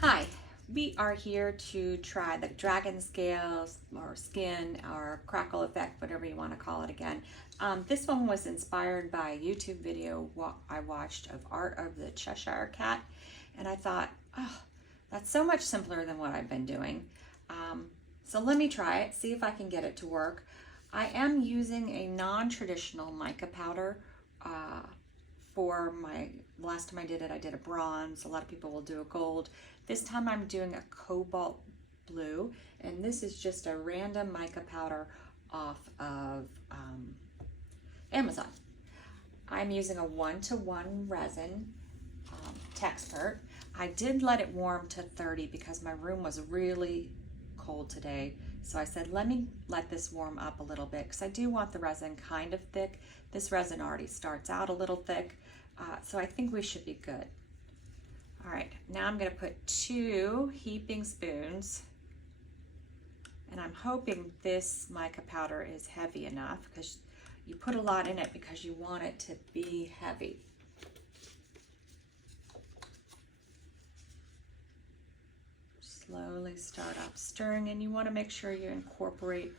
Hi, we are here to try the dragon scales or skin or crackle effect, whatever you want to call it again. This one was inspired by a YouTube video I watched of Art of the Cheshire Cat, and I thought, oh, that's so much simpler than what I've been doing. So let me try it, see if I can get it to work. I am using a non-traditional mica powder. For my last time I did a bronze. A lot of people will do a gold. This time I'm doing a cobalt blue, and this is just a random mica powder off of Amazon. I'm using a 1-to-1 resin Texpert. I did let it warm to 30 because my room was really cold today. So I said, let me let this warm up a little bit because I do want the resin kind of thick. This resin already starts out a little thick, so I think we should be good. All right, now I'm going to put 2 heaping spoons, and I'm hoping this mica powder is heavy enough because you put a lot in it because you want it to be heavy. Slowly start up stirring, and you want to make sure you incorporate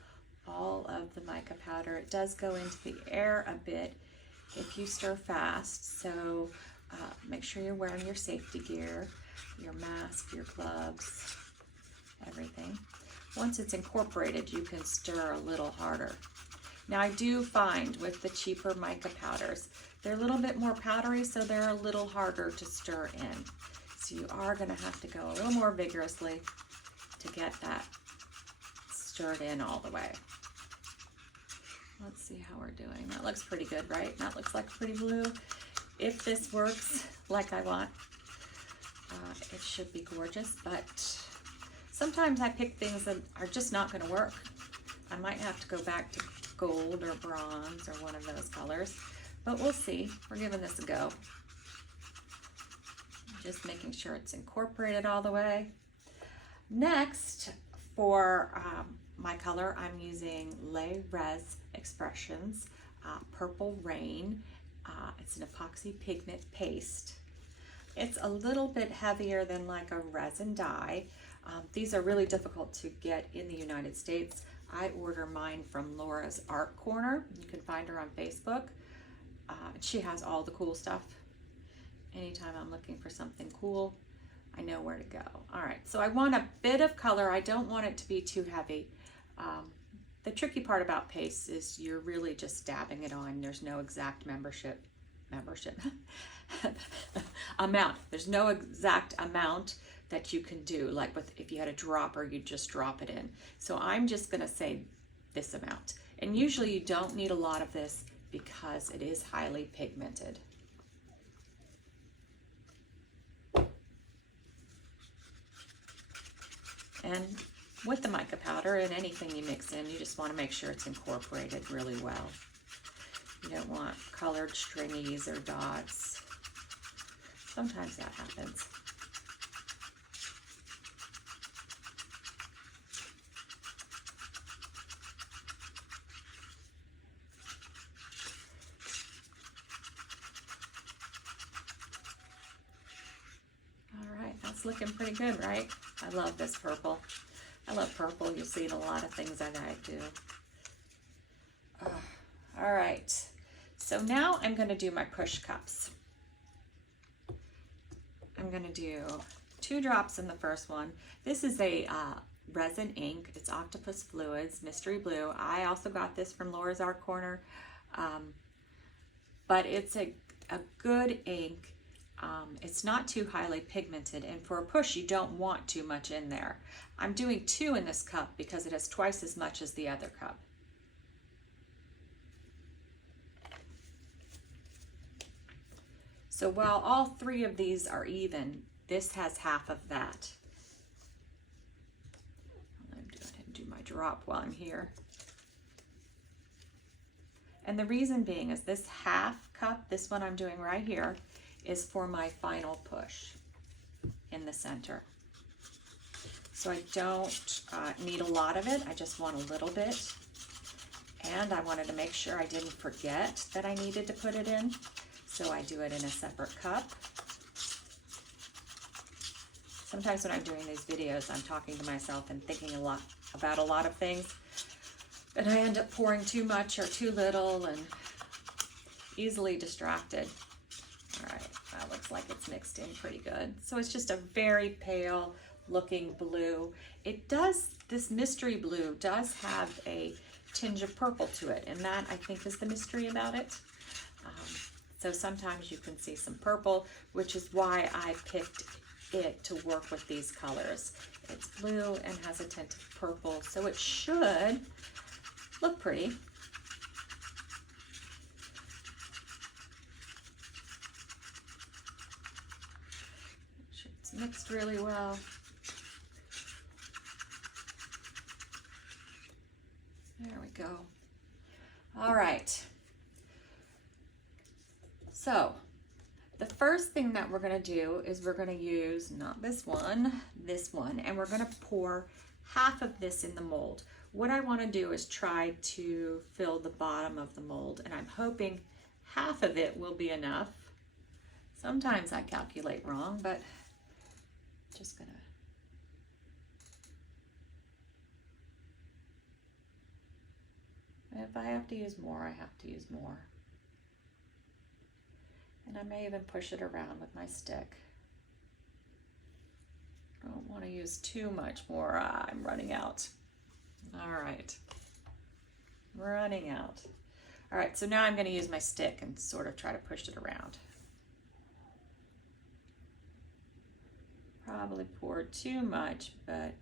all of the mica powder. It does go into the air a bit if you stir fast, so make sure you're wearing your safety gear, your mask, your gloves, everything. Once it's incorporated, you can stir a little harder. Now I do find with the cheaper mica powders, they're a little bit more powdery, so they're a little harder to stir in. So you are going to have to go a little more vigorously to get that stirred in all the way. Let's see how we're doing. That looks pretty good, right? That looks like pretty blue. If this works like I want, it should be gorgeous, but sometimes I pick things that are just not going to work. I might have to go back to gold or bronze or one of those colors, but we'll see. We're giving this a go. Just making sure it's incorporated all the way. Next, for my color, I'm using Les Res Expressions Purple Rain. It's an epoxy pigment paste. It's a little bit heavier than like a resin dye. These are really difficult to get in the United States. I order mine from Laura's Art Corner. You can find her on Facebook. She has all the cool stuff. Anytime I'm looking for something cool, I know where to go. All right, so I want a bit of color. I don't want it to be too heavy. The tricky part about paste is you're really just dabbing it on. There's no exact amount. There's no exact amount that you can do. Like if you had a dropper, you just drop it in. So I'm just gonna say this amount. And usually you don't need a lot of this because it is highly pigmented. And with the mica powder and anything you mix in, you just want to make sure it's incorporated really well. You don't want colored stringies or dots. Sometimes that happens. All right, that's looking pretty good, right? I love this purple. I love purple. You'll see in a lot of things that I do. All right, so now I'm going to do my push cups. I'm going to do 2 drops in the first one. This is a resin ink. It's Octopus Fluids Mystery Blue. I also got this from Laura's Art Corner, but it's a good ink. It's not too highly pigmented, and for a push you don't want too much in there. I'm doing 2 in this cup because it has twice as much as the other cup. So while all 3 of these are even, this has half of that. I'm going to go ahead and do my drop while I'm here. And the reason being is this half cup, this one I'm doing right here, is for my final push in the center. So I don't need a lot of it. I just want a little bit. And I wanted to make sure I didn't forget that I needed to put it in. So I do it in a separate cup. Sometimes when I'm doing these videos, I'm talking to myself and thinking a lot about a lot of things, and I end up pouring too much or too little and easily distracted. All right, that looks like it's mixed in pretty good. So it's just a very pale looking blue. It does, this mystery blue does have a tinge of purple to it, and that I think is the mystery about it. So sometimes you can see some purple, which is why I picked it to work with these colors. It's blue and has a tint of purple, so it should look pretty. It's mixed really well. There we go. All right. So the first thing that we're going to do is we're going to use, not this one, and we're going to pour half of this in the mold. What I want to do is try to fill the bottom of the mold, and I'm hoping half of it will be enough. Sometimes I calculate wrong, but just gonna. If I have to use more, I have to use more. And I may even push it around with my stick. I don't want to use too much more. I'm running out. All right. Running out. All right, so now I'm going to use my stick and sort of try to push it around. Probably poured too much, but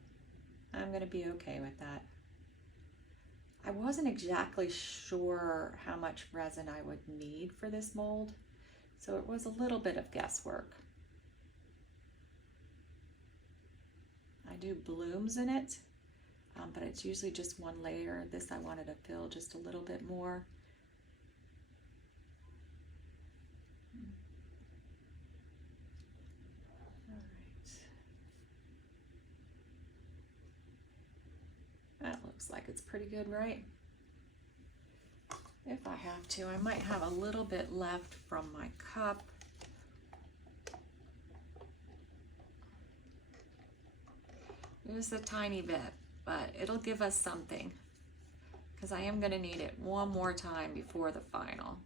I'm going to be okay with that. I wasn't exactly sure how much resin I would need for this mold, so it was a little bit of guesswork. I do blooms in it, but it's usually just one layer. This I wanted to fill just a little bit more. All right. That looks like it's pretty good, right? If I have to, I might have a little bit left from my cup. Just a tiny bit, but it'll give us something, because I am going to need it one more time before the final.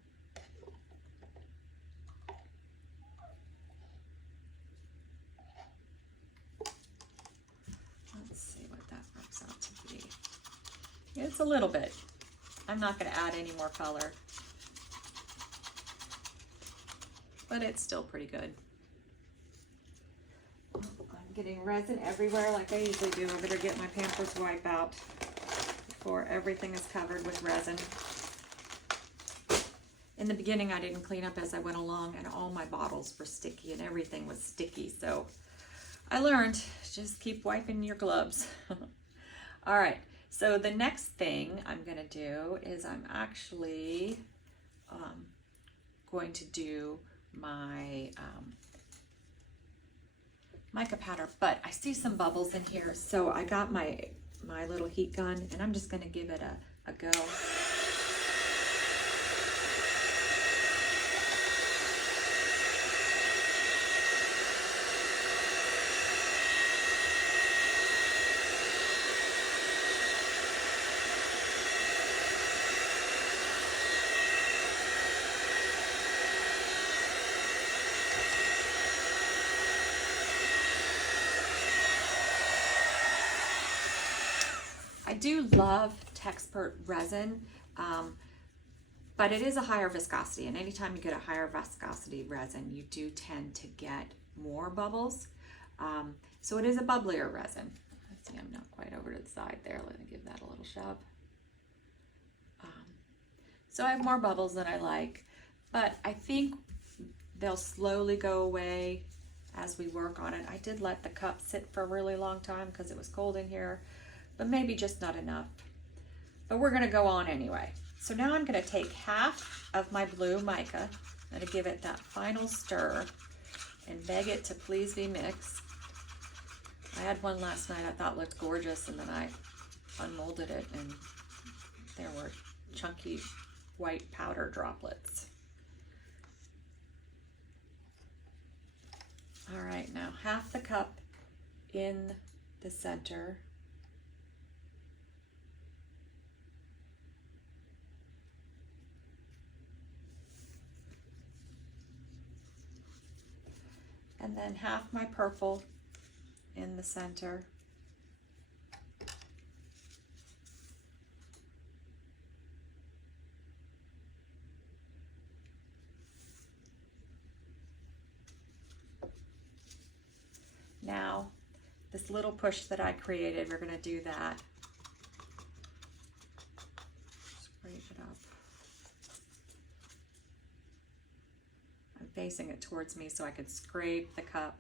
Let's see what that works out to be. It's a little bit. I'm not going to add any more color, but it's still pretty good. I'm getting resin everywhere like I usually do. I better get my Pampers wipe out before everything is covered with resin. In the beginning, I didn't clean up as I went along, and all my bottles were sticky and everything was sticky. So I learned, just keep wiping your gloves. All right. So the next thing I'm going to do is I'm actually going to do my mica powder, but I see some bubbles in here, so I got my little heat gun, and I'm just going to give it a go. I do love Texpert resin, but it is a higher viscosity, and anytime you get a higher viscosity resin, you do tend to get more bubbles. So it is a bubblier resin. Let's see, I'm not quite over to the side there. Let me give that a little shove. So I have more bubbles than I like, but I think they'll slowly go away as we work on it. I did let the cup sit for a really long time because it was cold in here, but maybe just not enough. But we're gonna go on anyway. So now I'm gonna take half of my blue mica, I'm gonna give it that final stir and beg it to please be mixed. I had one last night I thought looked gorgeous, and then I unmolded it and there were chunky white powder droplets. All right, now half the cup in the center. And then half my purple in the center. Now, this little push that I created, we're going to do that. Scrape it up. I'm facing it towards me so I could scrape the cup.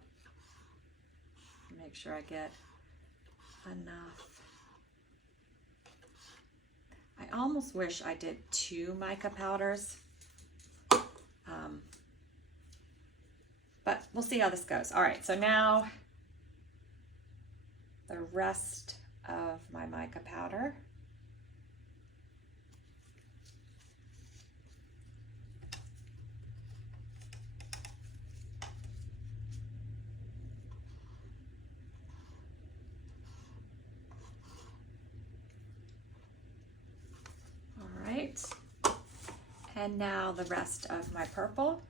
Make sure I get enough. I almost wish I did 2 mica powders. But we'll see how this goes. All right, so now the rest of my mica powder. All right, and now the rest of my purple.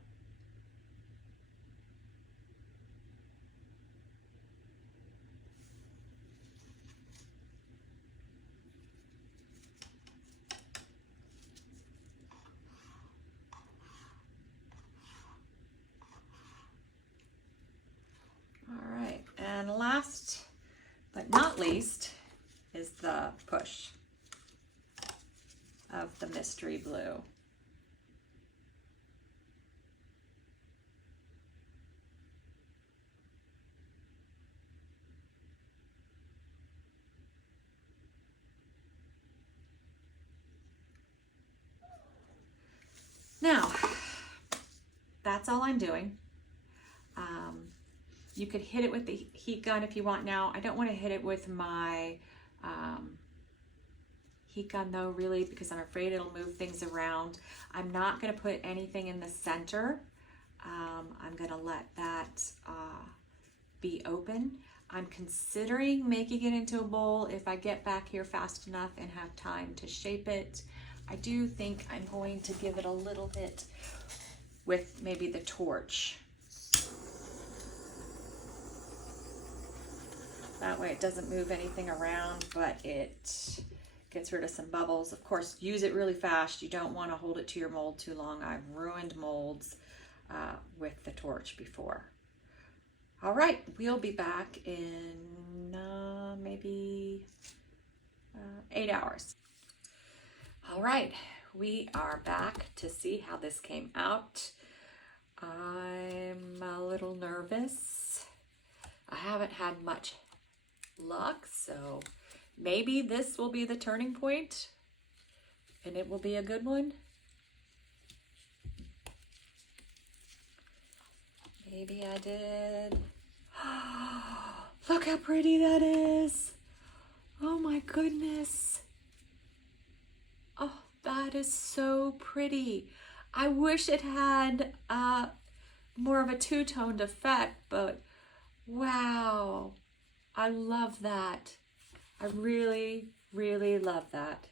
And last but not least is the push of the mystery blue. Now, that's all I'm doing. You could hit it with the heat gun if you want. Now, I don't want to hit it with my heat gun though, really, because I'm afraid it'll move things around. I'm not going to put anything in the center. I'm going to let that be open. I'm considering making it into a bowl if I get back here fast enough and have time to shape it. I do think I'm going to give it a little bit with maybe the torch. That way it doesn't move anything around, but it gets rid of some bubbles. Of course, use it really fast. You don't want to hold it to your mold too long. I've ruined molds with the torch before. All right, we'll be back in maybe 8 hours. All right, we are back to see how this came out. I'm a little nervous. I haven't had much luck, so maybe this will be the turning point and it will be a good one. Maybe I did. Look how pretty that is. Oh my goodness. Oh, that is so pretty. I wish it had more of a two-toned effect, but wow. I love that. I really, really love that.